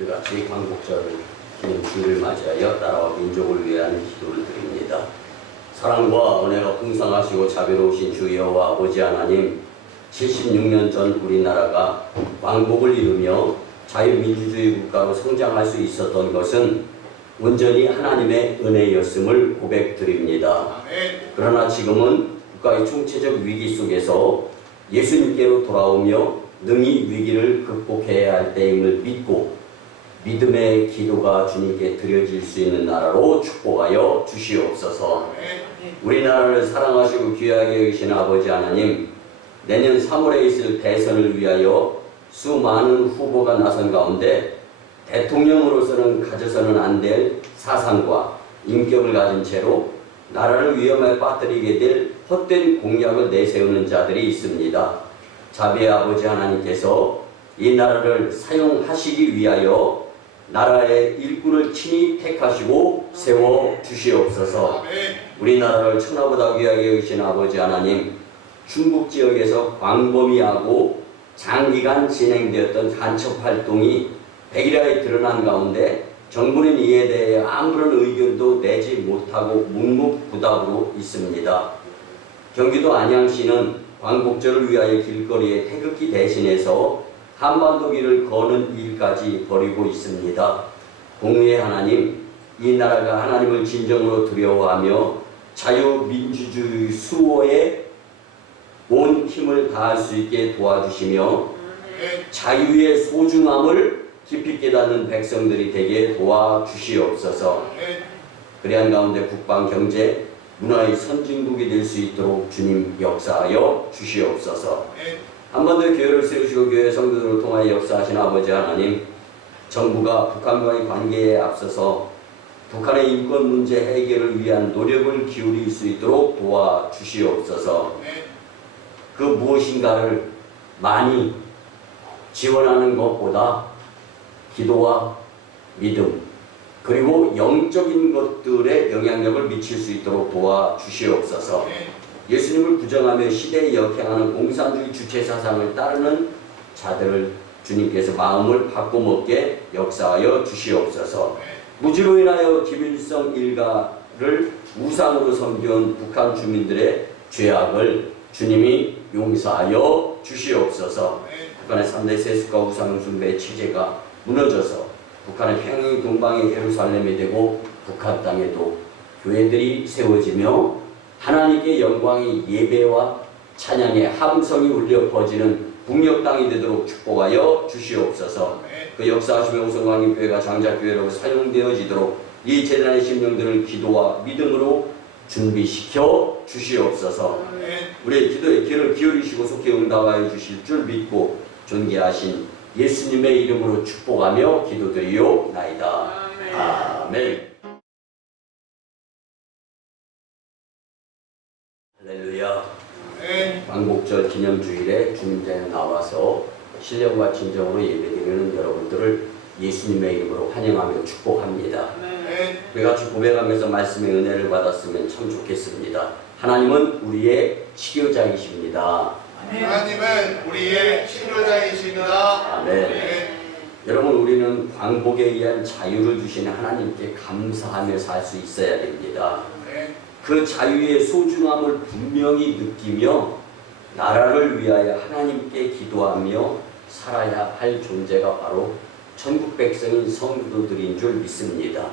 우리같이 광복절 기념주를 맞이하여 나라와 민족을 위한 기도를 드립니다. 사랑과 은혜가 풍성하시고 자비로우신 주 여호와 아버지 하나님, 76년 전 우리나라가 광복을 이루며 자유민주주의 국가로 성장할 수 있었던 것은 온전히 하나님의 은혜였음을 고백드립니다. 그러나 지금은 국가의 총체적 위기 속에서 예수님께로 돌아오며 능히 위기를 극복해야 할 때임을 믿고 믿음의 기도가 주님께 드려질 수 있는 나라로 축복하여 주시옵소서. 우리나라를 사랑하시고 귀하게 여기신 아버지 하나님, 내년 3월에 있을 대선을 위하여 수많은 후보가 나선 가운데 대통령으로서는 가져서는 안 될 사상과 인격을 가진 채로 나라를 위험에 빠뜨리게 될 헛된 공약을 내세우는 자들이 있습니다. 자비의 아버지 하나님께서 이 나라를 사용하시기 위하여 나라의 일꾼을 친히 택하시고 세워주시옵소서. 우리나라를 천하보다 귀하게 여기신 아버지 하나님, 중국 지역에서 광범위하고 장기간 진행되었던 간첩활동이 백일하에 드러난 가운데 정부는 이에 대해 아무런 의견도 내지 못하고 묵묵부답으로 있습니다. 경기도 안양시는 광복절을 위하여 길거리에 태극기 대신해서 한반도기를 거는 일까지 벌이고 있습니다. 공의의 하나님, 이 나라가 하나님을 진정으로 두려워하며 자유민주주의 수호에 온 힘을 다할 수 있게 도와주시며 자유의 소중함을 깊이 깨닫는 백성들이 되게 도와주시옵소서. 그리한 가운데 국방, 경제, 문화의 선진국이 될 수 있도록 주님 역사하여 주시옵소서. 한 번 더 교회를 세우시고 교회 성도들을 통하여 역사하신 아버지 하나님, 정부가 북한과의 관계에 앞서서 북한의 인권 문제 해결을 위한 노력을 기울일 수 있도록 도와주시옵소서. 그 무엇인가를 많이 지원하는 것보다 기도와 믿음, 그리고 영적인 것들에 영향력을 미칠 수 있도록 도와주시옵소서. 예수님을 부정하며 시대에 역행하는 공산주의 주체사상을 따르는 자들을 주님께서 마음을 바꿔먹게 역사하여 주시옵소서. 무지로 인하여 김일성 일가를 우상으로 섬겨온 북한 주민들의 죄악을 주님이 용서하여 주시옵소서. 북한의 3대 세습과 우상 숭배 체제가 무너져서 북한의 평양 동방의 예루살렘이 되고 북한 땅에도 교회들이 세워지며 하나님께 영광의 예배와 찬양의 함성이 울려 퍼지는 북녘 땅이 되도록 축복하여 주시옵소서. 그 역사하시며 우성광림교회가 장작교회로 사용되어지도록 이 재단의 심령들을 기도와 믿음으로 준비시켜 주시옵소서. 우리의 기도에 귀를 기울이시고 속히 응답하여 주실 줄 믿고 존귀하신 예수님의 이름으로 축복하며 기도드리옵나이다. 아멘. 할렐루야. 광복절 기념주일에 주님전에 나와서 신령과 진정으로 예배드리는 여러분들을 예수님의 이름으로 환영하며 축복합니다. 우리 같이 고백하면서 말씀의 은혜를 받았으면 참 좋겠습니다. 하나님은 우리의 치료자이십니다. 하나님은 우리의 치료자이십니다. 아멘. 여러분, 우리는 광복에 의한 자유를 주시는 하나님께 감사하며 살 수 있어야 됩니다. 그 자유의 소중함을 분명히 느끼며 나라를 위하여 하나님께 기도하며 살아야 할 존재가 바로 천국 백성인 성도들인 줄 믿습니다.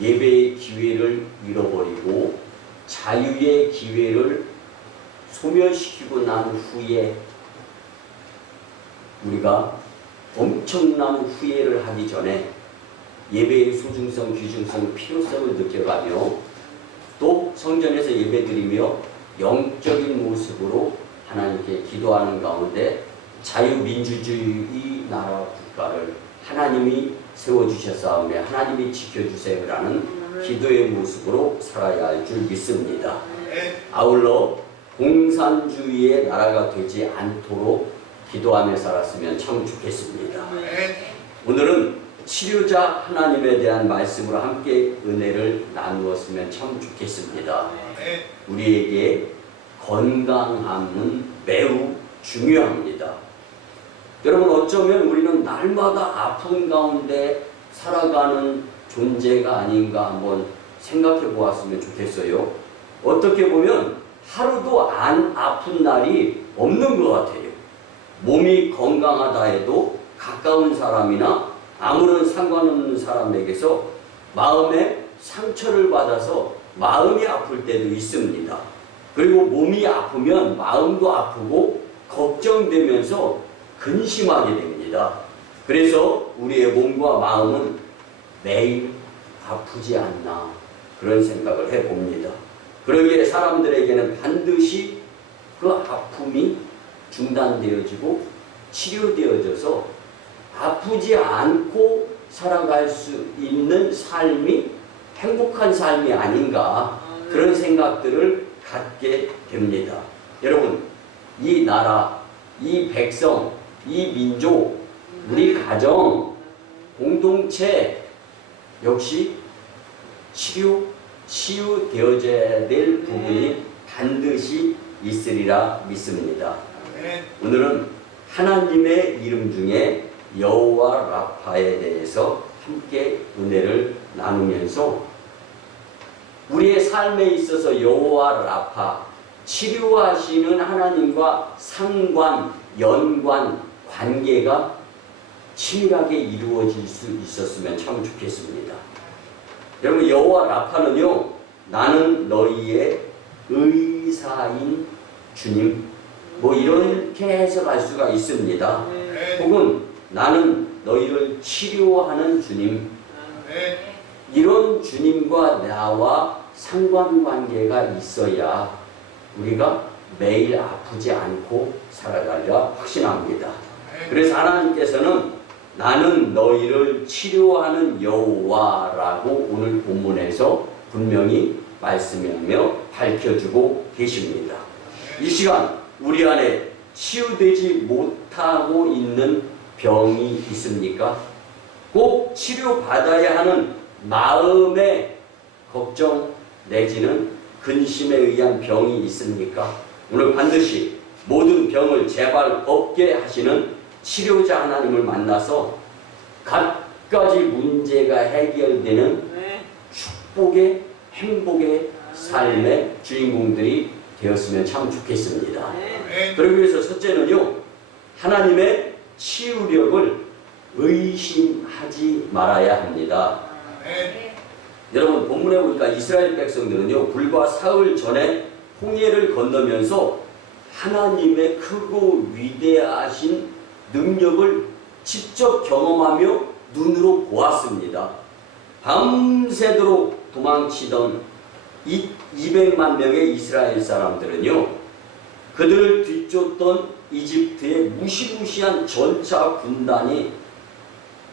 예배의 기회를 잃어버리고 자유의 기회를 소멸시키고 난 후에 우리가 엄청난 후회를 하기 전에 예배의 소중성, 귀중성, 필요성을 느껴가며 또 성전에서 예배드리며 영적인 모습으로 하나님께 기도하는 가운데 자유민주주의 나라 국가를 하나님이 세워주셨사오며 하나님이 지켜주세요라는 기도의 모습으로 살아야 할 줄 믿습니다. 아울러 공산주의의 나라가 되지 않도록 기도하며 살았으면 참 좋겠습니다. 오늘은 치료자 하나님에 대한 말씀으로 함께 은혜를 나누었으면 참 좋겠습니다. 우리에게 건강함은 매우 중요합니다. 여러분 어쩌면 우리는 날마다 아픈 가운데 살아가는 존재가 아닌가 한번 생각해 보았으면 좋겠어요. 어떻게 보면 하루도 안 아픈 날이 없는 것 같아요. 몸이 건강하다 해도 가까운 사람이나 아무런 상관없는 사람에게서 마음에 상처를 받아서 마음이 아플 때도 있습니다. 그리고 몸이 아프면 마음도 아프고 걱정되면서 근심하게 됩니다. 그래서 우리의 몸과 마음은 매일 아프지 않나 그런 생각을 해봅니다. 그러기에 사람들에게는 반드시 그 아픔이 중단되어지고 치료되어져서 아프지 않고 살아갈 수 있는 삶이 행복한 삶이 아닌가 그런 생각들을 갖게 됩니다. 여러분, 이 나라, 이 백성, 이 민족, 우리 가정, 공동체 역시 치유되어져야 될 부분이 반드시 있으리라 믿습니다. 오늘은 하나님의 이름 중에 여호와 라파에 대해서 함께 은혜를 나누면서 우리의 삶에 있어서 여호와 라파, 치료하시는 하나님과 상관, 연관, 관계가 치밀하게 이루어질 수 있었으면 참 좋겠습니다. 여러분, 여호와 라파는요, 나는 너희의 의사인 주님, 뭐 이렇게 해석할 수가 있습니다. 혹은 나는 너희를 치료하는 주님, 이런 주님과 나와 상관관계가 있어야 우리가 매일 아프지 않고 살아가리라 확신합니다. 그래서 하나님께서는 나는 너희를 치료하는 여호와라고 오늘 본문에서 분명히 말씀하며 밝혀주고 계십니다. 이 시간 우리 안에 치유되지 못하고 있는 병이 있습니까? 꼭 치료받아야 하는 마음의 걱정 내지는 근심에 의한 병이 있습니까? 오늘 반드시 모든 병을 재발 없게 하시는 치료자 하나님을 만나서 갖가지 문제가 해결되는 축복의 행복의 삶의 주인공들이 되었으면 참 좋겠습니다. 그러기 위해서 첫째는요, 하나님의 치유력을 의심하지 말아야 합니다. 여러분, 본문에 보니까 이스라엘 백성들은요, 불과 사흘 전에 홍해를 건너면서 하나님의 크고 위대하신 능력을 직접 경험하며 눈으로 보았습니다. 밤새도록 도망치던 200만 명의 이스라엘 사람들은요, 그들을 뒤쫓던 이집트의 무시무시한 전차 군단이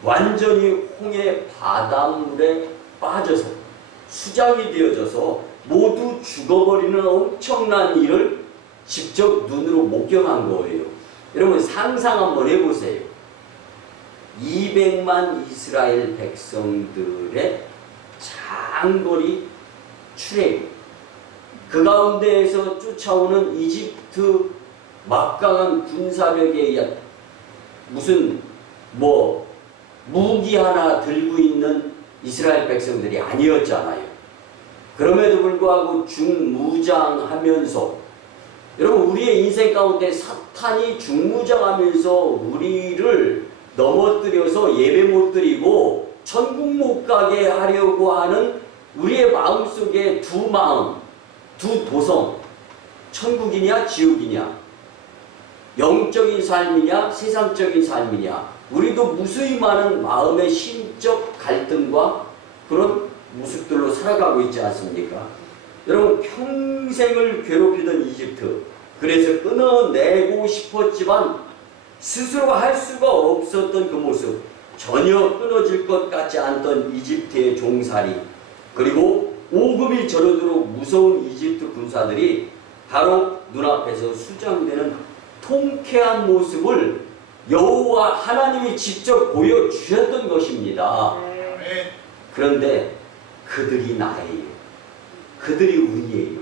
완전히 홍해 바닷물에 빠져서 수장이 되어져서 모두 죽어버리는 엄청난 일을 직접 눈으로 목격한 거예요. 여러분, 상상 한번 해보세요. 200만 이스라엘 백성들의 장거리 출애굽, 그 가운데에서 쫓아오는 이집트 막강한 군사력에 의한 무슨 무기 하나 들고 있는 이스라엘 백성들이 아니었잖아요. 그럼에도 불구하고 중무장하면서, 여러분, 우리의 인생 가운데 사탄이 중무장하면서 우리를 넘어뜨려서 예배 못 드리고 천국 못 가게 하려고 하는 우리의 마음속에 두 마음, 두 도성, 천국이냐 지옥이냐, 영적인 삶이냐 세상적인 삶이냐, 우리도 무수히 많은 마음의 심적 갈등과 그런 모습들로 살아가고 있지 않습니까? 여러분, 평생을 괴롭히던 이집트, 그래서 끊어내고 싶었지만 스스로 할 수가 없었던 그 모습, 전혀 끊어질 것 같지 않던 이집트의 종살이, 그리고 오금이 저려도록 무서운 이집트 군사들이 바로 눈앞에서 수장되는 통쾌한 모습을 여호와 하나님이 직접 보여주셨던 것입니다. 그런데 그들이 나예요. 그들이 우리예요.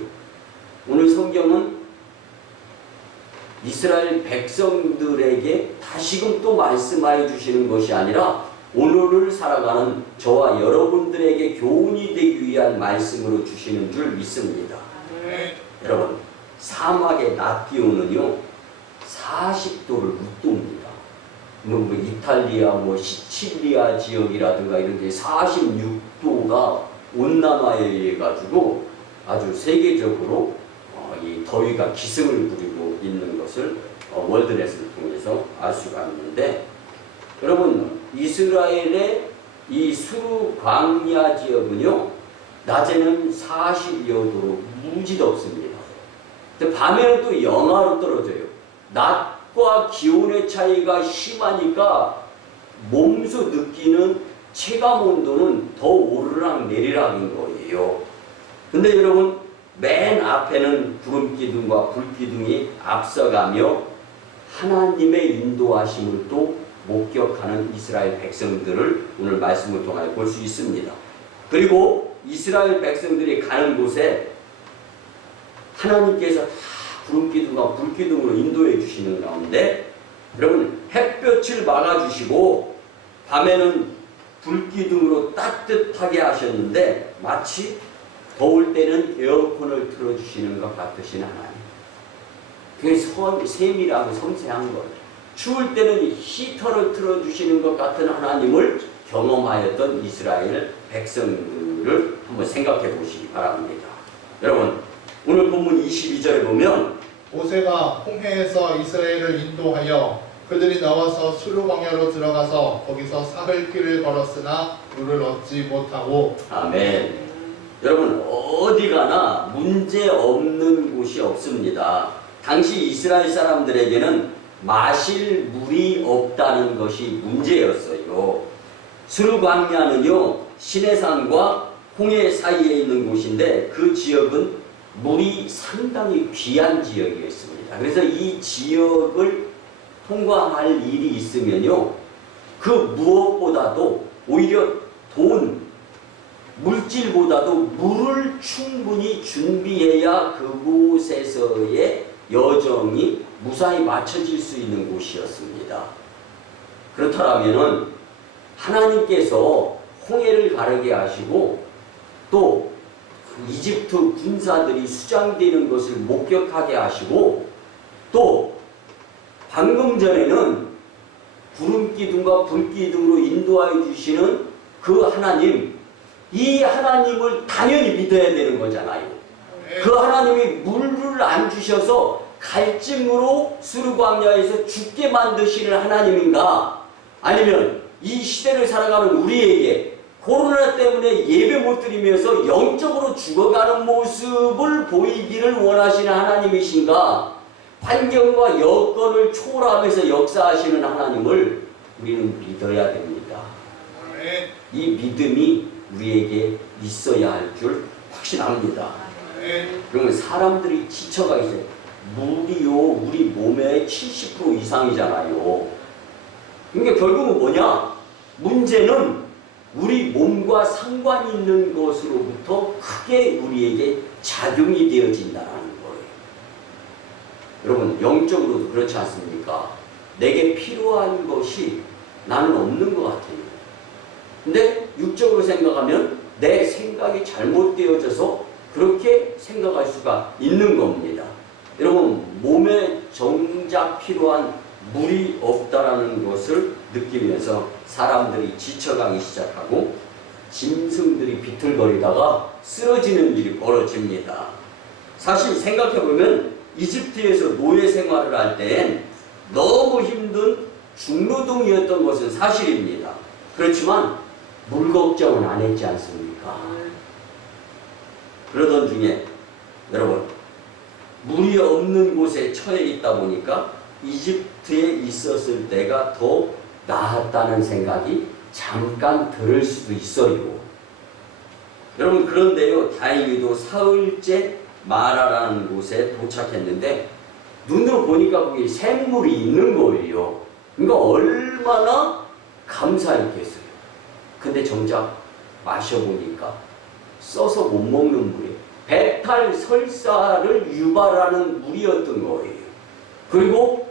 오늘 성경은 이스라엘 백성들에게 다시금 또 말씀하여 주시는 것이 아니라 오늘을 살아가는 저와 여러분들에게 교훈이 되기 위한 말씀으로 주시는 줄 믿습니다. 여러분, 사막의 낮 기온은요 40도를 웃돕니다. 뭐 이탈리아, 시칠리아 지역이라든가 이런 데 46도가 온난화에 의해 가지고 아주 세계적으로 이 더위가 기승을 부리고 있는 것을 월드넷을 통해서 알 수가 있는데, 여러분 이스라엘의 이 수르 광야 지역은요 낮에는 40여 도로 무지 덥습니다. 근데 밤에는 또 영하로 떨어져요. 낮과 기온의 차이가 심하니까 몸소 느끼는 체감 온도는 더 오르락 내리락인 거예요. 근데 여러분 맨 앞에는 구름기둥과 불기둥이 앞서가며 하나님의 인도하심을 또 목격하는 이스라엘 백성들을 오늘 말씀을 통하여 볼 수 있습니다. 그리고 이스라엘 백성들이 가는 곳에 하나님께서 다 구름기둥과 불기둥으로 인도해 주시는 가운데, 여러분 햇볕을 막아주시고 밤에는 불기둥으로 따뜻하게 하셨는데 마치 더울 때는 에어컨을 틀어주시는 것 같으신 하나님. 그게 세밀하고 섬세한 거예요. 추울 때는 히터를 틀어주시는 것 같은 하나님을 경험하였던 이스라엘 백성들을 한번 생각해 보시기 바랍니다. 여러분 오늘 본문 22절에 보면 모세가 홍해에서 이스라엘을 인도하여 그들이 나와서 수르 광야로 들어가서 거기서 사흘 길을 걸었으나 물을 얻지 못하고. 아멘. 여러분 어디 가나 문제 없는 곳이 없습니다. 당시 이스라엘 사람들에게는 마실 물이 없다는 것이 문제였어요. 수르 광야는요 시내산과 홍해 사이에 있는 곳인데 그 지역은 물이 상당히 귀한 지역이었습니다. 그래서 이 지역을 통과할 일이 있으면요 그 무엇보다도 오히려 물질보다도 물을 충분히 준비해야 그곳에서의 여정이 무사히 마쳐질 수 있는 곳이었습니다. 그렇다면은 하나님께서 홍해를 가르게 하시고 또 이집트 군사들이 수장되는 것을 목격하게 하시고 또 방금 전에는 구름기둥과 불기둥으로 인도하여 주시는 그 하나님, 이 하나님을 당연히 믿어야 되는 거잖아요. 그 하나님이 물을 안 주셔서 갈증으로 수르 광야에서 죽게 만드시는 하나님인가? 아니면 이 시대를 살아가는 우리에게 코로나 때문에 예배 못 드리면서 영적으로 죽어가는 모습을 보이기를 원하시는 하나님이신가? 환경과 여건을 초월하면서 역사하시는 하나님을 우리는 믿어야 됩니다. 이 믿음이 우리에게 있어야 할 줄 확신합니다. 그러면 사람들이 지쳐가 있어요. 물이요 우리 몸의 70% 이상이잖아요. 그러니까 결국은 뭐냐? 문제는 우리 몸과 상관이 있는 것으로부터 크게 우리에게 작용이 되어진다는 거예요. 여러분 영적으로도 그렇지 않습니까? 내게 필요한 것이 나는 없는 것 같아요. 근데 육적으로 생각하면 내 생각이 잘못되어져서 그렇게 생각할 수가 있는 겁니다. 여러분 몸에 정작 필요한 물이 없다라는 것을 느끼면서 사람들이 지쳐가기 시작하고 짐승들이 비틀거리다가 쓰러지는 일이 벌어집니다. 사실 생각해보면 이집트에서 노예 생활을 할 때엔 너무 힘든 중노동이었던 것은 사실입니다. 그렇지만 물 걱정은 안 했지 않습니까? 그러던 중에 여러분 물이 없는 곳에 처해 있다 보니까 이집트에 있었을 때가 더 나았다는 생각이 잠깐 들을 수도 있어요. 여러분 그런데요 다행히도 사흘째 마라라는 곳에 도착했는데 눈으로 보니까 거기 샘물이 있는 거예요. 그러니까 얼마나 감사했겠어요. 근데 정작 마셔보니까 써서 못 먹는 물이에요. 배탈 설사를 유발하는 물이었던 거예요. 그리고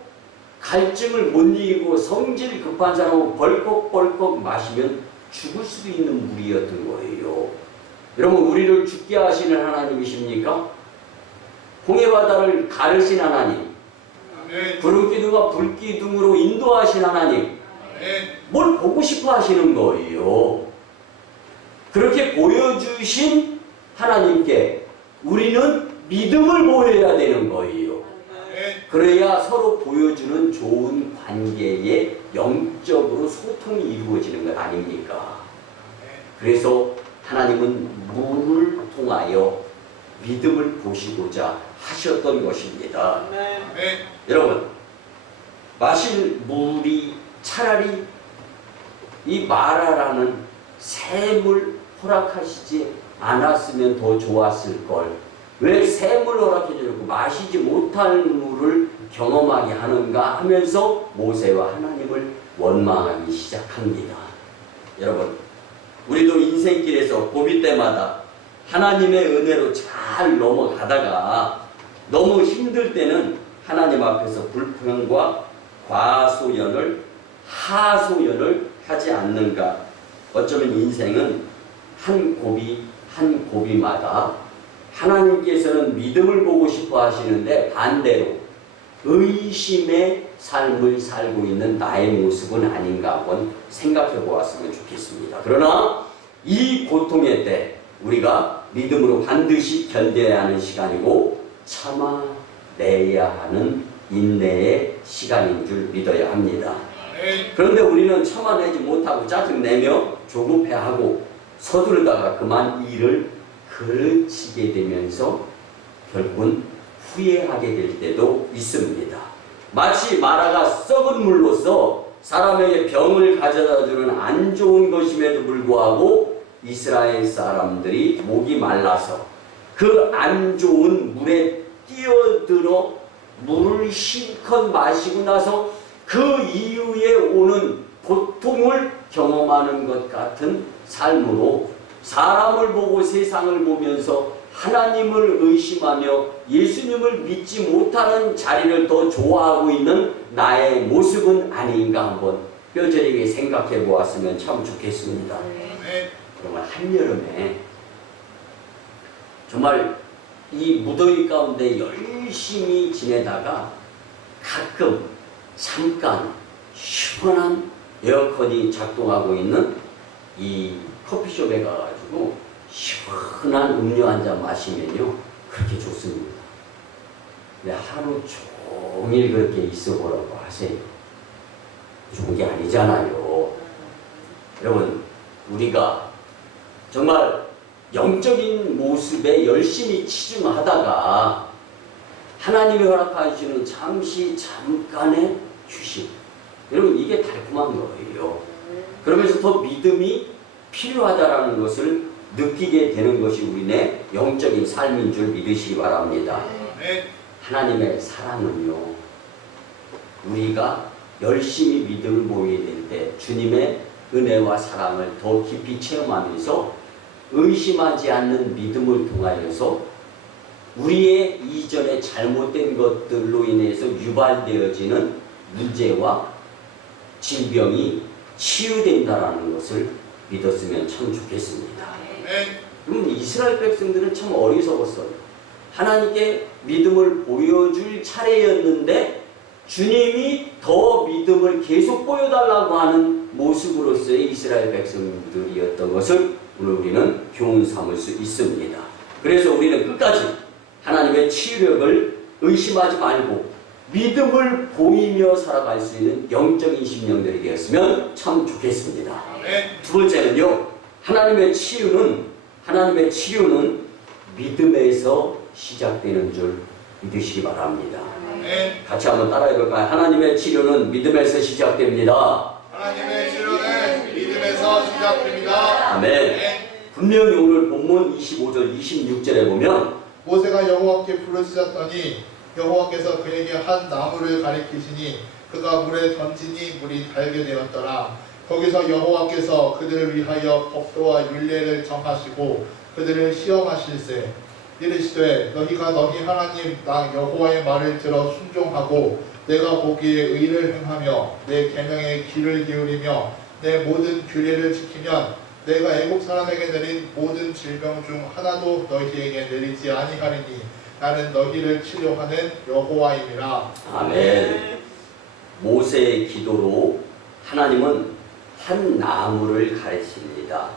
갈증을 못 이기고 성질 급한 사람은 벌컥벌컥 마시면 죽을 수도 있는 물이었던 거예요. 여러분, 우리를 죽게 하시는 하나님이십니까? 홍해바다를 가르신 하나님, 구름기둥과 불기둥으로 인도하신 하나님, 뭘 보고 싶어 하시는 거예요. 그렇게 보여주신 하나님께 우리는 믿음을 보여야 되는 거예요. 그래야 서로 보여주는 좋은 관계에 영적으로 소통이 이루어지는 것 아닙니까? 그래서 하나님은 물을 통하여 믿음을 보시고자 하셨던 것입니다. 여러분, 마실 물이 차라리 이 마라라는 샘을 허락하시지 않았으면 더 좋았을 걸. 왜 샘을 허락해 주고 마시지 못할 물을 경험하게 하는가 하면서 모세와 하나님을 원망하기 시작합니다. 여러분, 우리도 인생길에서 고비 때마다 하나님의 은혜로 잘 넘어가다가 너무 힘들 때는 하나님 앞에서 불평과 과소연을 하소연을 하지 않는가. 어쩌면 인생은 한 고비 한 고비마다 하나님께서는 믿음을 보고 싶어 하시는데 반대로 의심의 삶을 살고 있는 나의 모습은 아닌가 한번 생각해 보았으면 좋겠습니다. 그러나 이 고통의 때 우리가 믿음으로 반드시 견뎌야 하는 시간이고 참아내야 하는 인내의 시간인 줄 믿어야 합니다. 그런데 우리는 참아내지 못하고 짜증내며 조급해하고 서두르다가 그만 일을 그르치게 되면서 결국은 후회하게 될 때도 있습니다. 마치 마라가 썩은 물로서 사람에게 병을 가져다주는 안 좋은 것임에도 불구하고 이스라엘 사람들이 목이 말라서 그 안 좋은 물에 뛰어들어 물을 실컷 마시고 나서 그 이후에 오는 고통을 경험하는 것 같은 삶으로 사람을 보고 세상을 보면서 하나님을 의심하며 예수님을 믿지 못하는 자리를 더 좋아하고 있는 나의 모습은 아닌가 한번 뼈저리게 생각해 보았으면 참 좋겠습니다. 정말 한여름에 정말 이 무더위 가운데 열심히 지내다가 가끔 잠깐 시원한 에어컨이 작동하고 있는 이 커피숍에 가가지고 시원한 음료 한 잔 마시면요 그렇게 좋습니다. 근데 하루 종일 그렇게 있어 보라고 하세요. 좋은 게 아니잖아요. 여러분, 우리가 정말 영적인 모습에 열심히 치중하다가 하나님이 허락하시는 잠깐의 휴식, 여러분 이게 달콤한 거예요. 그러면서 더 믿음이 필요하다라는 것을 느끼게 되는 것이 우리네 영적인 삶인 줄 믿으시기 바랍니다. 하나님의 사랑은요, 우리가 열심히 믿음을 모이게 될 때 주님의 은혜와 사랑을 더 깊이 체험하면서 의심하지 않는 믿음을 통하여서 우리의 이전에 잘못된 것들로 인해서 유발되어지는 문제와 질병이 치유된다라는 것을 믿었으면 참 좋겠습니다. 그럼 이스라엘 백성들은 참 어리석었어요. 하나님께 믿음을 보여줄 차례였는데 주님이 더 믿음을 계속 보여달라고 하는 모습으로서의 이스라엘 백성들이었던 것을 오늘 우리는 교훈 삼을 수 있습니다. 그래서 우리는 끝까지 하나님의 치유력을 의심하지 말고 믿음을 보이며 살아갈 수 있는 영적인 심령들이 되었으면 참 좋겠습니다. 두 번째는요, 하나님의 치유는 믿음에서 시작되는 줄 믿으시기 바랍니다. 같이 한번 따라해 볼까요? 하나님의 치료는 믿음에서 시작됩니다. 하나님의 치료는 믿음에서 시작됩니다. 아멘. 분명히 오늘 본문 25절, 26절에 보면 모세가 여호와께 부르짖었더니 여호와께서 그에게 한 나무를 가리키시니 그가 물에 던지니 물이 달게 되었더라. 거기서 여호와께서 그들을 위하여 법도와 율례를 정하시고 그들을 시험하실세. 이르시되 너희가 너희 하나님 나 여호와의 말을 들어 순종하고 내가 보기에 의를 행하며 내 계명에 귀를 기울이며 내 모든 규례를 지키면 내가 애국 사람에게 내린 모든 질병 중 하나도 너희에게 내리지 아니하리니 나는 너희를 치료하는 여호와임이라. 아멘. 모세의 기도로 하나님은 한 나무를 가르칩니다.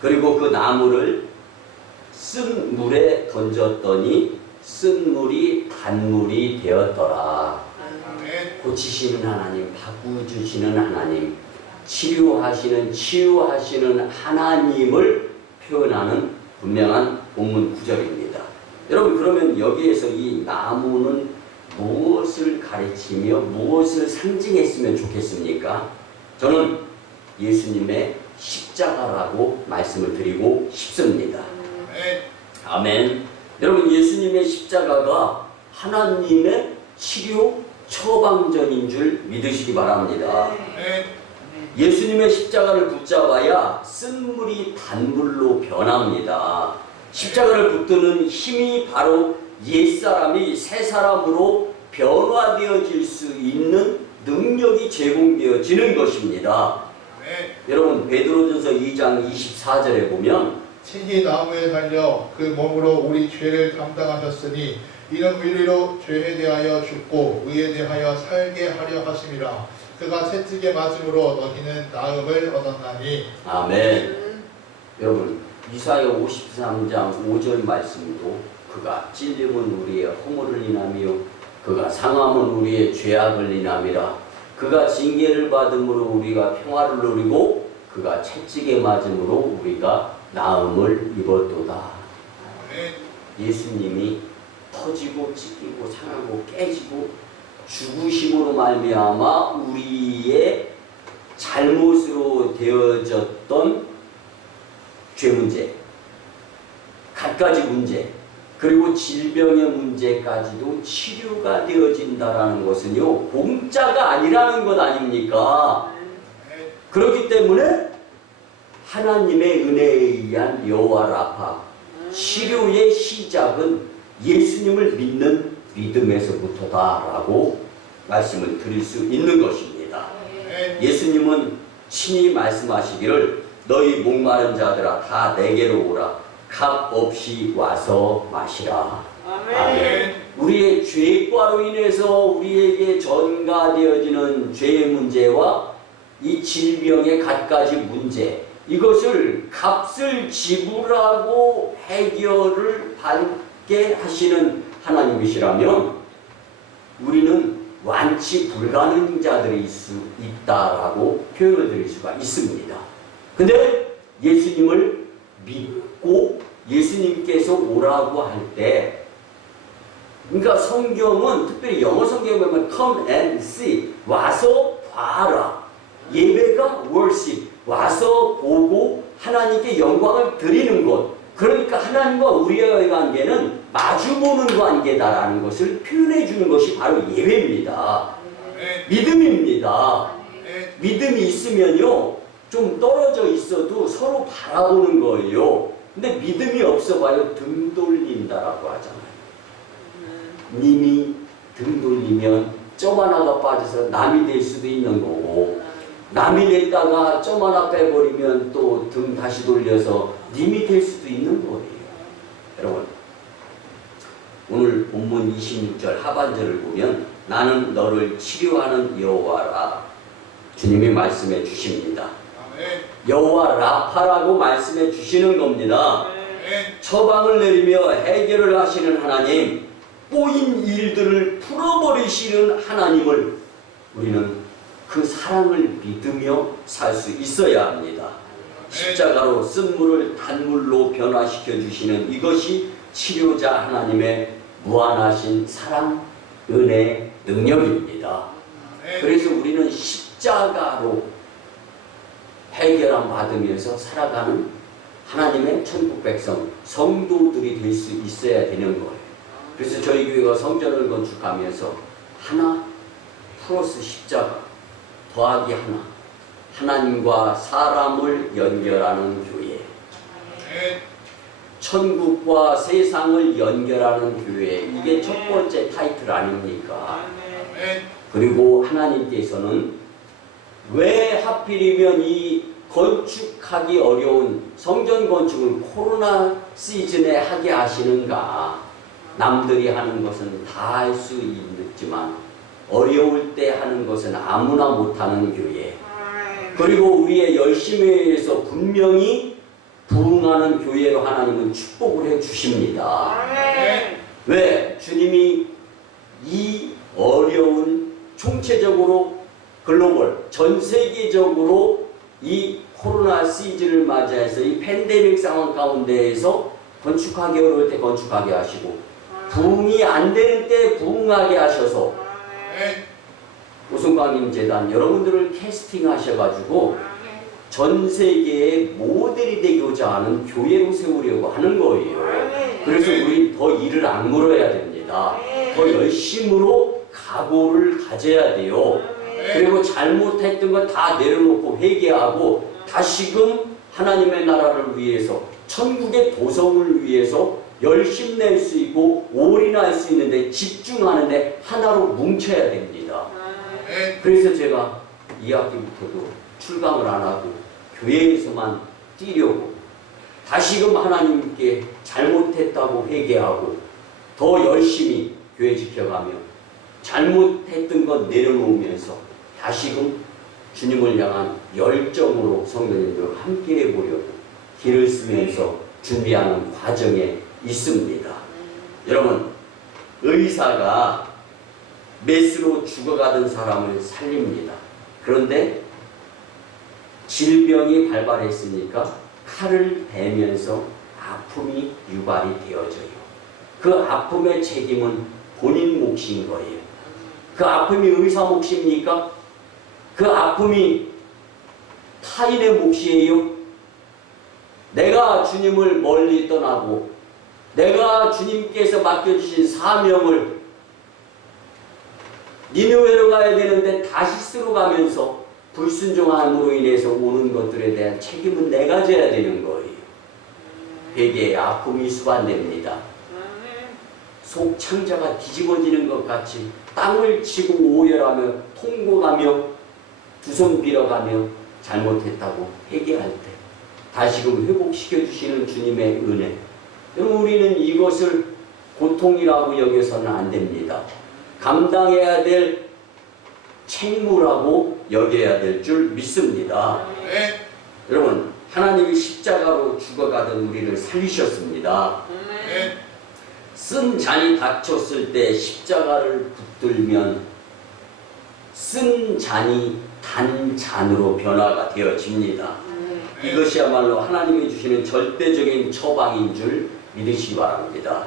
그리고 그 나무를 쓴 물에 던졌더니 쓴 물이 단물이 되었더라. 고치시는 하나님, 바꾸주시는 하나님, 치유하시는 하나님을 표현하는 분명한 본문 구절입니다. 여러분, 그러면 여기에서 이 나무는 무엇을 가르치며 무엇을 상징했으면 좋겠습니까? 저는 예수님의 십자가라고 말씀을 드리고 싶습니다. 아멘. 여러분, 예수님의 십자가가 하나님의 치료 처방전인 줄 믿으시기 바랍니다. 예수님의 십자가를 붙잡아야 쓴 물이 단물로 변합니다. 십자가를 붙드는 힘이 바로 옛사람이 새 사람으로 변화되어질 수 있는 능력이 제공되어지는 것입니다. 여러분, 베드로전서 2장 24절에 보면 친히 나무에 달려 그 몸으로 우리 죄를 담당하셨으니 이는 의리로 죄에 대하여 죽고 의에 대하여 살게 하려 하심이라. 그가 채찍에 맞음으로 너희는 나음을 얻었나니. 아멘. 여러분, 이사야 53장 5절 말씀도 그가 찔림은 우리의 허물을 인하며 그가 상함은 우리의 죄악을 인함이라. 그가 징계를 받음으로 우리가 평화를 누리고 그가 채찍에 맞음으로 우리가 나음을 입었도다. 예수님이 터지고 찢기고 상하고 깨지고 죽으심으로 말미암아 우리의 잘못으로 되어졌던 죄 문제, 갖가지 문제, 그리고 질병의 문제까지도 치료가 되어진다라는 것은요, 공짜가 아니라는 것 아닙니까? 그렇기 때문에 하나님의 은혜에 의한 여호와 라파, 치료의 시작은 예수님을 믿는 믿음에서부터다라고 말씀을 드릴 수 있는 것입니다. 예수님은 친히 말씀하시기를 너희 목마른 자들아 다 내게로 오라 값 없이 와서 마시라. 아멘. 우리의 죄과로 인해서 우리에게 전가되어지는 죄의 문제와 이 질병의 갖가지 문제, 이것을 값을 지불하고 해결을 받게 하시는 하나님이시라면 우리는 완치 불가능자들일 수 있다라고 표현을 드릴 수가 있습니다. 근데 예수님을 믿고 예수님께서 오라고 할 때, 그러니까 성경은 특별히 영어 성경에 보면 come and see, 와서 봐라. 예배가 worship, 와서 보고 하나님께 영광을 드리는 것. 그러니까 하나님과 우리의 관계는 마주보는 관계다라는 것을 표현해 주는 것이 바로 예배입니다. 믿음입니다. 믿음이 있으면요, 좀 떨어져 있어도 서로 바라보는 거예요. 근데 믿음이 없어 봐요, 등 돌린다라고 하잖아요. 님이 등 돌리면 점 하나가 빠져서 남이 될 수도 있는 거고, 남이 됐다가 점 하나 빼버리면 또 등 다시 돌려서 님이 될 수도 있는 거예요. 여러분, 오늘 본문 26절 하반절을 보면 나는 너를 치료하는 여호와라, 주님이 말씀해 주십니다. 여호와 라파라고 말씀해 주시는 겁니다. 처방을 내리며 해결을 하시는 하나님, 꼬인 일들을 풀어버리시는 하나님을 우리는 그 사랑을 믿으며 살 수 있어야 합니다. 십자가로 쓴 물을 단물로 변화시켜 주시는 이것이 치료자 하나님의 무한하신 사랑, 은혜, 능력입니다. 그래서 우리는 십자가로 해결함 받으면서 살아가는 하나님의 천국 백성, 성도들이 될 수 있어야 되는 거예요. 그래서 저희 교회가 성전을 건축하면서 하나 플러스 십자가 더하기 하나, 하나님과 사람을 연결하는 교회. 천국과 세상을 연결하는 교회, 이게 첫 번째 타이틀 아닙니까? 그리고 하나님께서는 왜 하필이면 이 건축하기 어려운 성전 건축을 코로나 시즌에 하게 하시는가? 남들이 하는 것은 다 할 수 있지만 어려울 때 하는 것은 아무나 못하는 교회, 그리고 우리의 열심에 의해서 분명히 부흥하는 교회로 하나님은 축복을 해주십니다. 왜? 주님이 이 어려운 총체적으로 글로벌 전 세계적으로 이 코로나 시즌을 맞이해서 이 팬데믹 상황 가운데에서 건축하기 어려울 때 건축하게 하시고 부흥이 안 되는 때 부흥하게 하셔서 오순광님 재단 여러분들을 캐스팅하셔가지고 전 세계의 모델이 되고자 하는 교회로 세우려고 하는 거예요. 그래서 우리 더 일을 악물어야 됩니다. 더 열심으로 각오를 가져야 돼요. 그리고 잘못했던 건 다 내려놓고 회개하고 다시금 하나님의 나라를 위해서 천국의 도성을 위해서 열심 낼 수 있고 올인할 수 있는데 집중하는데 하나로 뭉쳐야 됩니다. 그래서 제가 2학기부터도 출강을 안 하고 교회에서만 뛰려고 다시금 하나님께 잘못했다고 회개하고 더 열심히 교회 지켜가며 잘못했던 것 내려놓으면서 다시금 주님을 향한 열정으로 성도님들과 함께 해보려고 길을 쓰면서 준비하는 과정에 있습니다. 여러분, 의사가 메스로 죽어가던 사람을 살립니다. 그런데 질병이 발발했으니까 칼을 대면서 아픔이 유발이 되어져요. 그 아픔의 책임은 본인 몫인 거예요. 그 아픔이 의사 몫입니까? 그 아픔이 타인의 몫이에요? 내가 주님을 멀리 떠나고 내가 주님께서 맡겨주신 사명을 니느웨로 가야 되는데 다시스로 가면서 불순종함으로 인해서 오는 것들에 대한 책임은 내가 져야 되는 거예요. 회개의 아픔이 수반됩니다. 속 창자가 뒤집어지는 것 같이 땅을 치고 오열하며 통곡하며 두 손 빌어가며 잘못했다고 회개할 때 다시금 회복시켜 주시는 주님의 은혜. 우리는 이것을 고통이라고 여겨서는 안 됩니다. 감당해야 될 책무라고 여겨야 될 줄 믿습니다. 여러분, 하나님이 십자가로 죽어가던 우리를 살리셨습니다. 쓴 잔이 닥쳤을 때 십자가를 붙들면 쓴 잔이 단 잔으로 변화가 되어집니다. 이것이야말로 하나님이 주시는 절대적인 처방인 줄 믿으시기 바랍니다.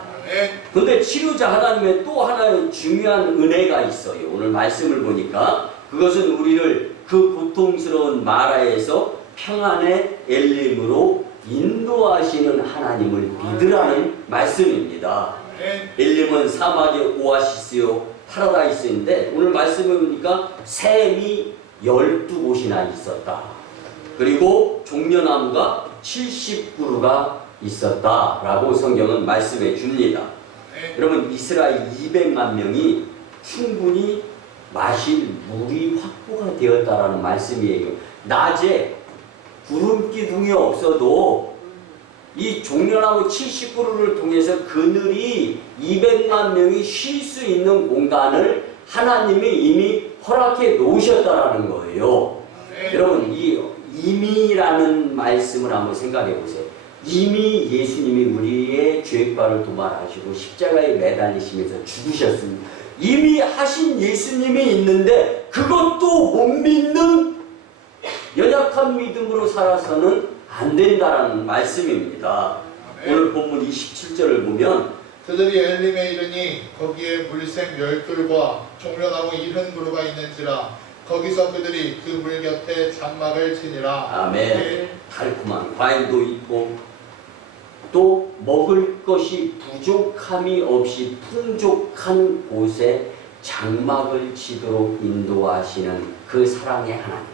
그런데 치료자 하나님의 또 하나의 중요한 은혜가 있어요. 오늘 말씀을 보니까 그것은 우리를 그 고통스러운 마라에서 평안의 엘림으로 인도하시는 하나님을 믿으라는 말씀입니다. 엘림은 사막의 오아시스요 파라다이스인데 오늘 말씀을 보니까 샘이 12곳이나 있었다. 그리고 종려나무가 70그루가 있었다라고 성경은 말씀해 줍니다. 여러분, 이스라엘 200만 명이 충분히 마실 물이 확보가 되었다라는 말씀이에요. 낮에 구름 기둥이 없어도 이 종려나무 70그루를 통해서 그늘이 200만 명이 쉴 수 있는 공간을 하나님이 이미 허락해 놓으셨다라는 거예요. 여러분, 이 이미라는 말씀을 한번 생각해 보세요. 이미 예수님이 우리의 죄과를 도말하시고 십자가에 매달리시면서 죽으셨습니다. 이미 하신 예수님이 있는데 그것도 못 믿는 연약한 믿음으로 살아서는 안 된다라는 말씀입니다. 오늘 본문 27절을 보면 그들이 엘림에 이르니 거기에 물샘 10둘과 종려나무 70그루가 있는지라 거기서 그들이 그 물 곁에 장막을 치니라. 아멘. 달콤한 과일도 있고 또 먹을 것이 부족함이 없이 풍족한 곳에 장막을 치도록 인도하시는 그 사랑의 하나님.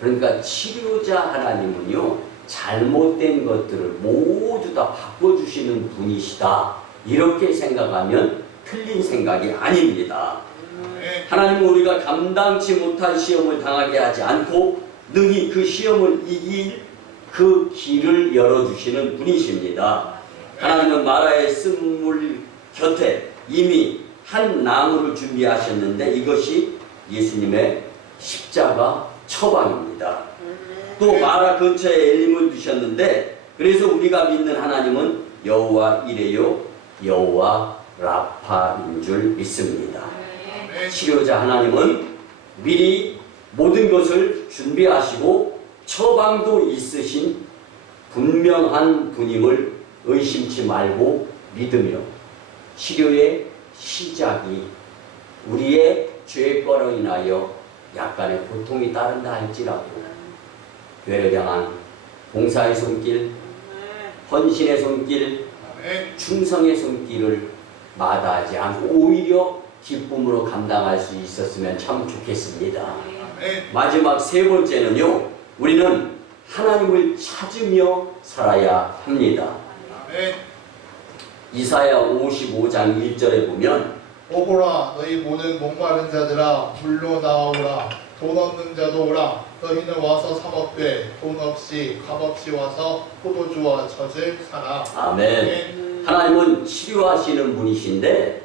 그러니까 치료자 하나님은요, 잘못된 것들을 모두 다 바꿔주시는 분이시다. 이렇게 생각하면 틀린 생각이 아닙니다. 하나님은 우리가 감당치 못할 시험을 당하게 하지 않고 능히 그 시험을 이길 그 길을 열어주시는 분이십니다. 하나님은 마라의 쓴물 곁에 이미 한 나무를 준비하셨는데 이것이 예수님의 십자가 처방입니다. 또 마라 근처에 엘림을 두셨는데 그래서 우리가 믿는 하나님은 여호와 이레요 여호와 라파인 줄 믿습니다. 치료자 하나님은 미리 모든 것을 준비하시고 처방도 있으신 분명한 분임을 의심치 말고 믿으며 치료의 시작이 우리의 죄거로 인하여 약간의 고통이 따른다 할지라도 교회를 향한 봉사의 손길, 헌신의 손길, 충성의 손길을 마다하지 않고 오히려 기쁨으로 감당할 수 있었으면 참 좋겠습니다. 마지막 세 번째는요, 우리는 하나님을 찾으며 살아야 합니다. 이사야 55장 1절에 보면 오호라 너희 모든 목마른 자들아 물로 나오라 돈 없는 자도 오라 너희는 와서 사 먹되 돈 없이 값 없이 와서 포도주와 젖을 사라. 아멘. 하나님은 치료하시는 분이신데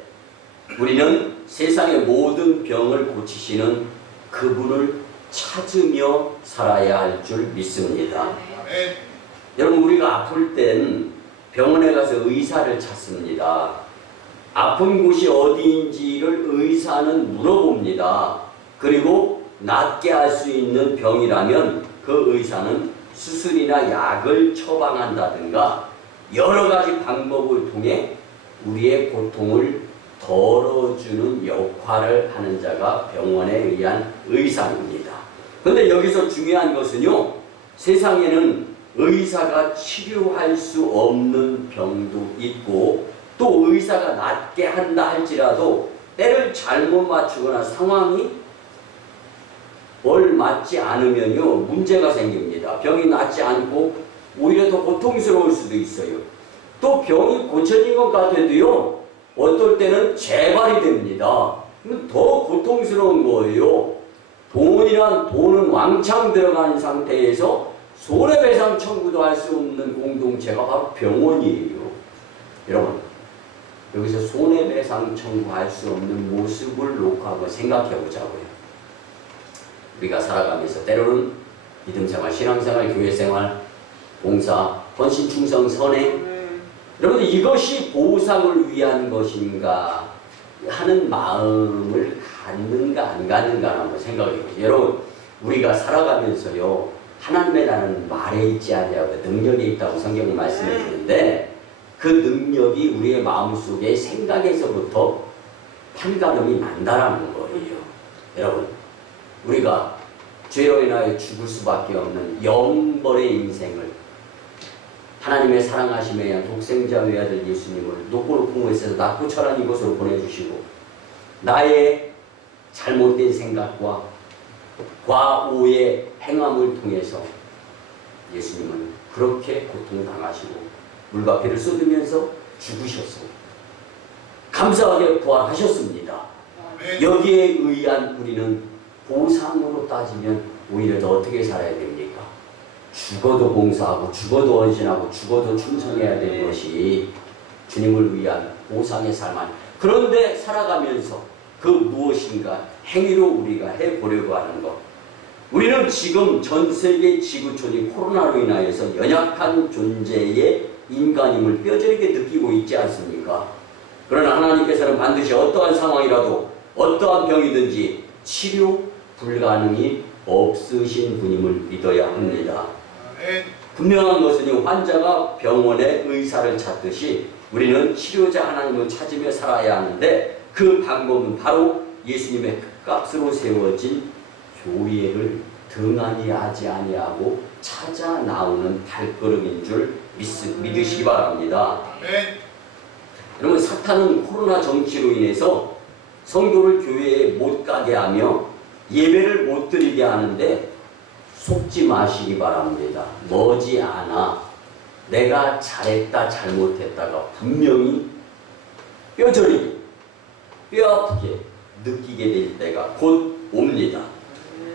우리는 세상의 모든 병을 고치시는 그분을 찾으며 살아야 할 줄 믿습니다. 여러분 우리가 아플 땐 병원에 가서 의사를 찾습니다. 아픈 곳이 어디인지를 의사는 물어봅니다. 그리고 낫게 할 수 있는 병이라면 그 의사는 수술이나 약을 처방한다든가 여러 가지 방법을 통해 우리의 고통을 덜어주는 역할을 하는 자가 병원에 의한 의사입니다. 그런데 여기서 중요한 것은요, 세상에는 의사가 치료할 수 없는 병도 있고 또 의사가 낫게 한다 할지라도 때를 잘못 맞추거나 상황이 맞지 않으면요 문제가 생깁니다. 병이 낫지 않고 오히려 더 고통스러울 수도 있어요. 또 병이 고쳐진 것 같아도요 어떨 때는 재발이 됩니다. 더 고통스러운 거예요. 돈은 왕창 들어간 상태에서 손해배상 청구도 할 수 없는 공동체가 바로 병원이에요. 여러분 여기서 손해배상 청구할 수 없는 모습을 놓고 한번 생각해 보자고요. 우리가 살아가면서 때로는 믿음생활, 신앙생활, 교회생활, 봉사, 헌신, 충성, 선행 여러분 이것이 보상을 위한 것인가 하는 마음을 갖는가 안 갖는가 한번 생각해 보세요. 여러분 우리가 살아가면서요 하나님의 나라는 말에 있지 않냐고 능력이 있다고 성경이 말씀해 주는데 그 능력이 우리의 마음속에 생각에서부터 판가름이 난다라는 거예요. 여러분 우리가 죄로 인하여 죽을 수밖에 없는 영벌의 인생을 하나님의 사랑하심에 의한 독생자 외아들 예수님을 높고 높은 낮고 철한 이곳으로 보내주시고 나의 잘못된 생각과 과오의 행함을 통해서 예수님은 그렇게 고통당하시고 물과 피를 쏟으면서 죽으셨고 감사하게 부활하셨습니다. 여기에 의한 우리는 보상으로 따지면 오히려 더 어떻게 살아야 됩니까? 죽어도 봉사하고 죽어도 헌신하고 죽어도 충성해야 되는 것이 주님을 위한 보상의 삶 아니. 그런데 살아가면서 그 무엇인가 행위로 우리가 해보려고 하는 것. 우리는 지금 전 세계 지구촌이 코로나로 인하여서 연약한 존재의 인간임을 뼈저리게 느끼고 있지 않습니까? 그러나 하나님께서는 반드시 어떠한 상황이라도 어떠한 병이든지 치료 불가능이 없으신 분임을 믿어야 합니다. 분명한 것은 환자가 병원의 의사를 찾듯이 우리는 치료자 하나님을 찾으며 살아야 하는데 그 방법은 바로 예수님의 값으로 세워진 교회를 등한히 하지 아니하고 찾아 나오는 발걸음인 줄 믿으시기 바랍니다. 여러분 사탄은 코로나 정치로 인해서 성도를 교회에 못 가게 하며 예배를 못 드리게 하는데 속지 마시기 바랍니다. 머지않아 내가 잘했다 잘못했다가 분명히 뼈저리게 뼈아프게 느끼게 될 때가 곧 옵니다.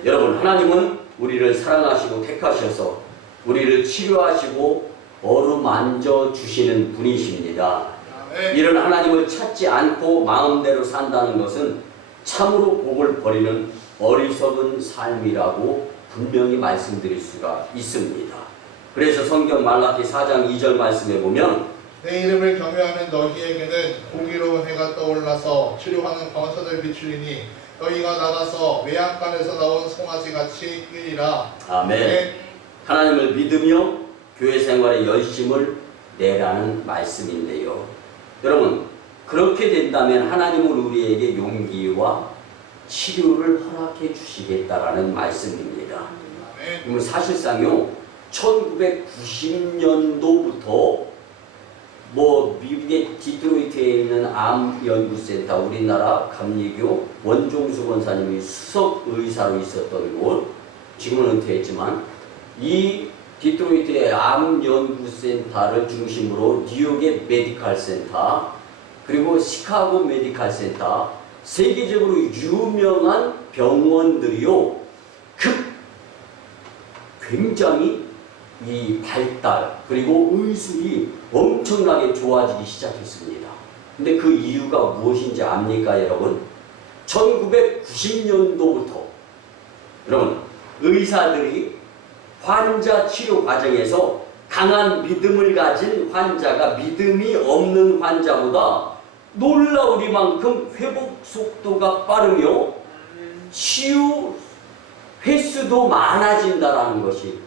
여러분, 하나님은 우리를 사랑하시고 택하셔서 우리를 치료하시고 어루만져 주시는 분이십니다. 이런 하나님을 찾지 않고 마음대로 산다는 것은 참으로 복을 버리는 어리석은 삶이라고 분명히 말씀드릴 수가 있습니다. 그래서 성경 말라기 4장 2절 말씀에 보면 내 이름을 경외하는 너희에게는 공의로운 해가 떠올라서 치료하는 광선을 비추리니 너희가 나가서 외양간에서 나온 송아지같이 뛰리라. 아멘. 하나님을 믿으며 교회 생활에 열심을 내라는 말씀인데요. 여러분, 그렇게 된다면 하나님은 우리에게 용기와 치료를 허락해 주시겠다라는 말씀입니다. 그러면 사실상요, 1990년도부터 미국의 디트로이트에 있는 암 연구센터, 우리나라 감리교 원종수 권사님이 수석 의사로 있었던 곳, 지금은 은퇴했지만 이 디트로이트의 암 연구센터를 중심으로 뉴욕의 메디칼 센터, 그리고 시카고 메디칼 센터, 세계적으로 유명한 병원들이요, 굉장히 이 발달 그리고 의술이 엄청나게 좋아지기 시작했습니다. 근데 그 이유가 무엇인지 압니까, 여러분? 1990년도부터 여러분, 의사들이 환자 치료 과정에서 강한 믿음을 가진 환자가 믿음이 없는 환자보다 놀라우리만큼 회복 속도가 빠르며 치유 횟수도 많아진다라는 것이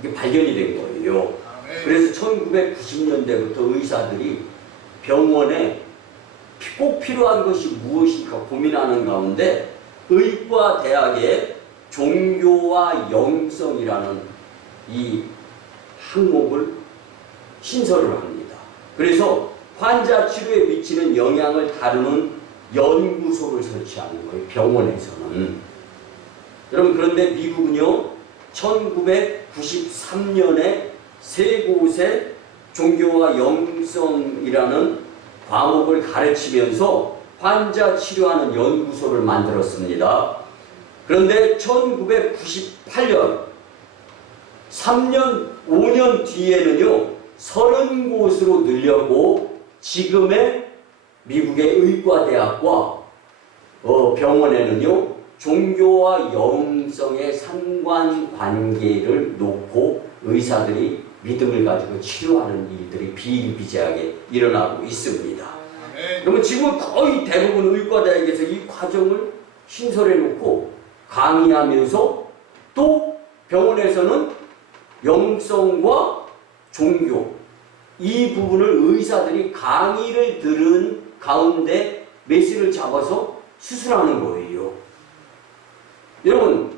이게 발견이 된 거예요. 그래서 1990년대부터 의사들이 병원에 꼭 필요한 것이 무엇일까 고민하는 가운데 의과대학에 종교와 영성이라는 이 항목을 신설을 합니다. 그래서 환자 치료에 미치는 영향을 다루는 연구소를 설치하는 거예요, 병원에서는. 여러분, 그런데 미국은요, 1993년에 세 곳에 종교와 영성이라는 과목을 가르치면서 환자 치료하는 연구소를 만들었습니다. 그런데 1998년, 3년, 5년 뒤에는요, 30곳으로 늘렸고 지금의 미국의 의과대학과 병원에는요, 종교와 영성의 상관관계를 놓고 의사들이 믿음을 가지고 치료하는 일들이 비일비재하게 일어나고 있습니다. 그러면 지금 거의 대부분 의과대학에서 이 과정을 신설해 놓고 강의하면서 또 병원에서는 영성과 종교 이 부분을 의사들이 강의를 들은 가운데 메시를 잡아서 수술하는 거예요. 여러분,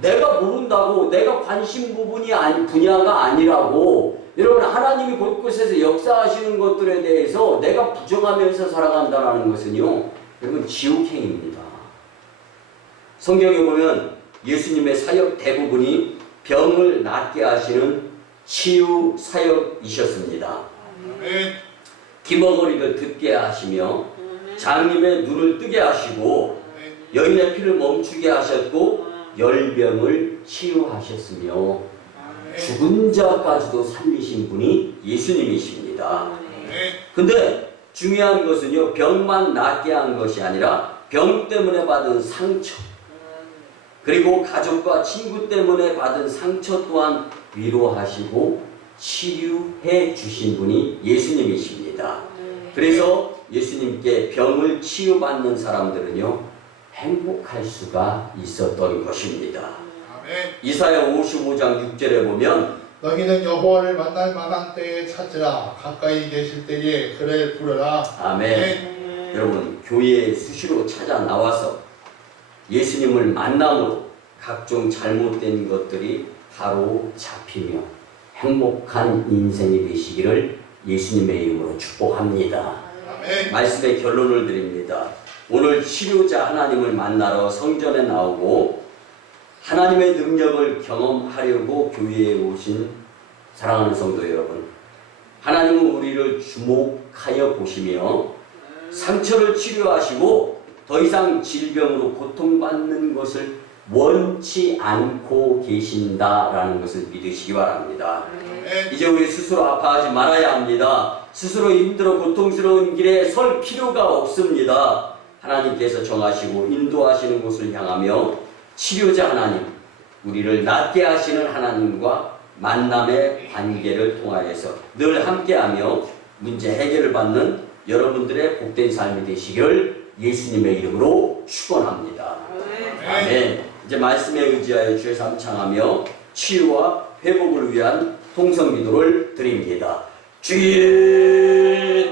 내가 모른다고, 내가 관심 분야가 아니라고, 여러분, 하나님이 곳곳에서 역사하시는 것들에 대해서 내가 부정하면서 살아간다는 것은요, 여러분, 지옥행입니다. 성경에 보면 예수님의 사역 대부분이 병을 낫게 하시는 치유 사역이셨습니다. 기머거리를 듣게 하시며 장님의 눈을 뜨게 하시고 여인의 피를 멈추게 하셨고 열병을 치유하셨으며 죽은 자까지도 살리신 분이 예수님이십니다. 근데 중요한 것은요, 병만 낫게 한 것이 아니라 병 때문에 받은 상처, 그리고 가족과 친구 때문에 받은 상처 또한 위로하시고 치유해 주신 분이 예수님이십니다. 그래서 예수님께 병을 치유받는 사람들은요, 행복할 수가 있었던 것입니다. 이사야 55장 6절에 보면 너희는 여호와를 만날 만한 때에 찾으라. 가까이 계실 때에 그를 부르라. 아멘. 여러분, 교회에 수시로 찾아 나와서 예수님을 만남으로 각종 잘못된 것들이 바로 잡히며 행복한 인생이 되시기를 예수님의 이름으로 축복합니다. 아멘. 말씀의 결론을 드립니다. 오늘 치료자 하나님을 만나러 성전에 나오고 하나님의 능력을 경험하려고 교회에 오신 사랑하는 성도 여러분, 하나님은 우리를 주목하여 보시며 상처를 치료하시고 더 이상 질병으로 고통받는 것을 원치 않고 계신다라는 것을 믿으시기 바랍니다. 이제 우리 스스로 아파하지 말아야 합니다. 스스로 힘들어 고통스러운 길에 설 필요가 없습니다. 하나님께서 정하시고 인도하시는 곳을 향하며 치료자 하나님, 우리를 낫게 하시는 하나님과 만남의 관계를 통하여서 늘 함께하며 문제 해결을 받는 여러분들의 복된 삶이 되시기를 예수님의 이름으로 축원합니다. 아멘. 이제 말씀에 의지하여 주의 삶 창하며 치유와 회복을 위한 통성 기도를 드립니다. 주의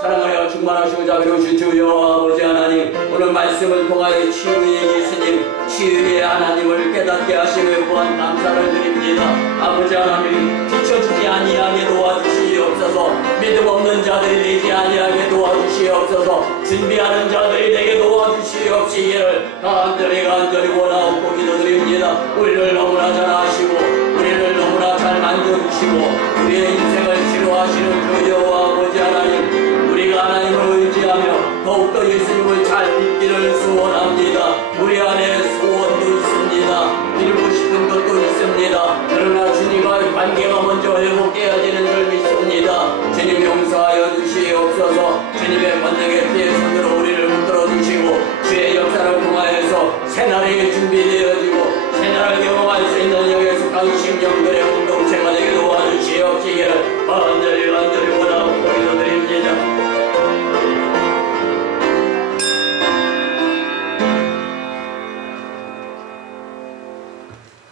사랑하여 충만하시고 자비로우신 주여 아버지 하나님, 오늘 말씀을 통하여 치유의 예수님, 치유의 하나님을 깨닫게 하시며 무한 감사를 드립니다. 아버지 하나님, 비춰주지 아니하게 도와주시옵소서. 믿음 없는 자들이 되지 아니하게 도와주시옵소서. 준비하는 자들이 되게 도와주시옵시기를 간절히 원하옵고 기도드립니다. 우리를 너무나 잘 아시고 우리를 너무나 잘 만져주시고 우리의 인생을 치료하시는 주 여호와 아버지 하나님, 우리가 하나님을 의지하며 더욱더 예수님을 잘 믿기를 소원합니다. 우리 안에 소원도 있습니다. 이루고 싶은 것도 있습니다. 그러나 주님과의 관계가 먼저 회복해야 되는 줄 믿습니다. 주님 용서하여 주시옵소서. 주님의 권능의 피의 손으로 우리를 붙들어 주시고 주의 역사를 통하여서 새날이 준비되어지고 새날을 경험할 수 있는 영에 속한 심령들의 공동체가 되게 도와주시옵시기를 간절히 원하고 기도드립니다.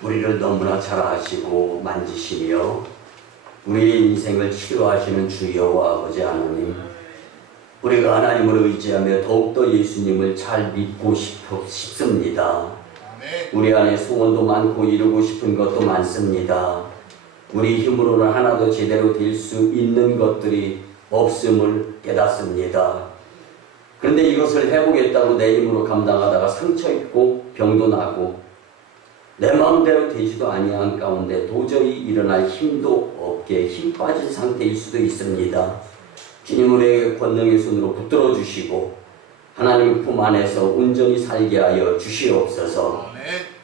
우리를 너무나 잘 아시고 만지시며 우리의 인생을 치료하시는 주 여호와 아버지 하나님, 우리가 하나님을 의지하며 더욱더 예수님을 잘 믿고 싶습니다. 우리 안에 소원도 많고 이루고 싶은 것도 많습니다. 우리 힘으로는 하나도 제대로 될 수 있는 것들이 없음을 깨닫습니다. 그런데 이것을 해보겠다고 내 힘으로 감당하다가 상처 입고 병도 나고 내 마음대로 되지도 아니한 가운데 도저히 일어날 힘도 없게 힘 빠진 상태일 수도 있습니다. 주님, 우리에게 권능의 손으로 붙들어 주시고 하나님 품 안에서 온전히 살게 하여 주시옵소서.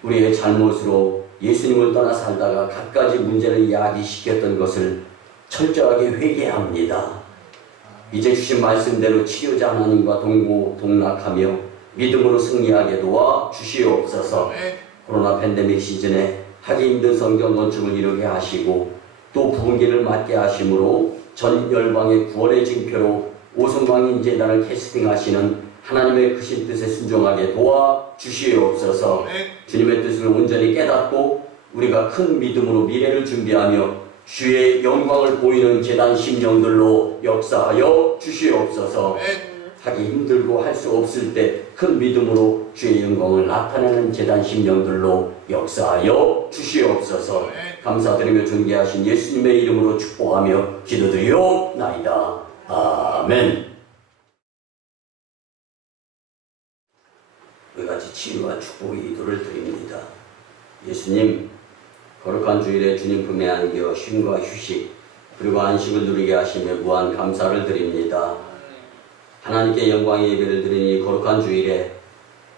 우리의 잘못으로 예수님을 떠나 살다가 갖가지 문제를 야기시켰던 것을 철저하게 회개합니다. 이제 주신 말씀대로 치료자 하나님과 동고동락하며 믿음으로 승리하게 도와 주시옵소서. 코로나 팬데믹 시즌에 하기 힘든 성경 건축을 이루게 하시고 또 부흥기를 맞게 하심으로 전 열방의 구원의 징표로 오성광인 재단을 캐스팅하시는 하나님의 크신 뜻에 순종하게 도와 주시옵소서. 주님의 뜻을 온전히 깨닫고 우리가 큰 믿음으로 미래를 준비하며 주의 영광을 보이는 재단 심령들로 역사하여 주시옵소서. 하기 힘들고 할 수 없을 때 큰 믿음으로 주의 영광을 나타내는 재단 심령들로 역사하여 주시옵소서. 감사드리며 존귀하신 예수님의 이름으로 축복하며 기도드리옵나이다. 아멘. 우리 같이 치유와 축복의 기도를 드립니다. 예수님, 거룩한 주일에 주님 품에 안겨 쉼과 휴식 그리고 안식을 누리게 하시며 무한 감사를 드립니다. 하나님께 영광의 예배를 드리니 거룩한 주일에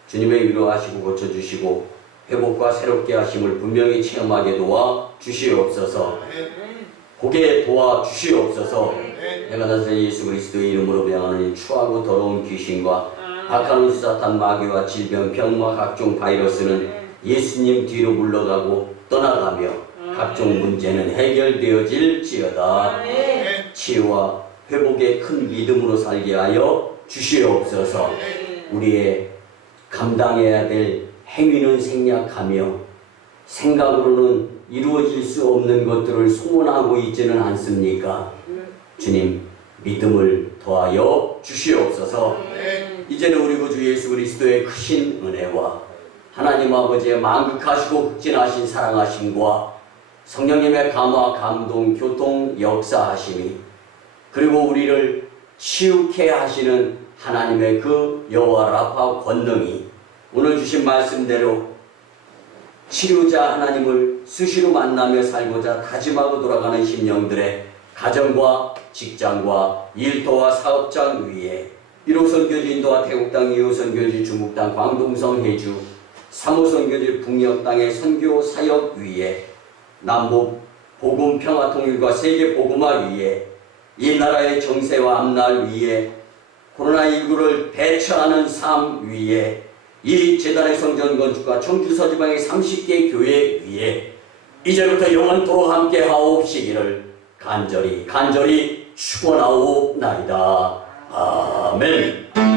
주님의 위로하시고 고쳐주시고 회복과 새롭게 하심을 분명히 체험하게 도와 주시옵소서. 보게 도와 주시옵소서. 내가 나사렛 예수 그리스도의 이름으로 명하노니 추하고 더러운 귀신과 악한 운수 사탄 마귀와 질병 병마 각종 바이러스는 예수님 뒤로 물러가고 떠나가며 각종 문제는 해결되어질지어다. 치유와 회복의 큰 믿음으로 살게 하여 주시옵소서. 우리의 감당해야 될 행위는 생략하며 생각으로는 이루어질 수 없는 것들을 소원하고 있지는 않습니까? 주님, 믿음을 더하여 주시옵소서. 이제는 우리 구주 예수 그리스도의 크신 은혜와 하나님 아버지의 만극하시고 극진하신 사랑하심과 성령님의 감화, 감동, 교통, 역사하심이 그리고 우리를 치유케 하시는 하나님의 그 여호와 라파 권능이 오늘 주신 말씀대로 치료자 하나님을 수시로 만나며 살고자 다짐하고 돌아가는 심령들의 가정과 직장과 일터와 사업장 위에 1호 선교지 인도와 태국 땅, 2호 선교지 중국 땅, 광동성 해주, 3호 선교지 북녘 땅의 선교 사역 위에 남북 복음 평화 통일과 세계 복음화 위에 이 나라의 정세와 앞날 위에 코로나19를 대처하는 삶 위에 이 재단의 성전 건축과 청주 서지방의 30개 교회 위에 이제부터 영원토록 함께 하옵시기를 간절히 축원하옵나이다. 아멘.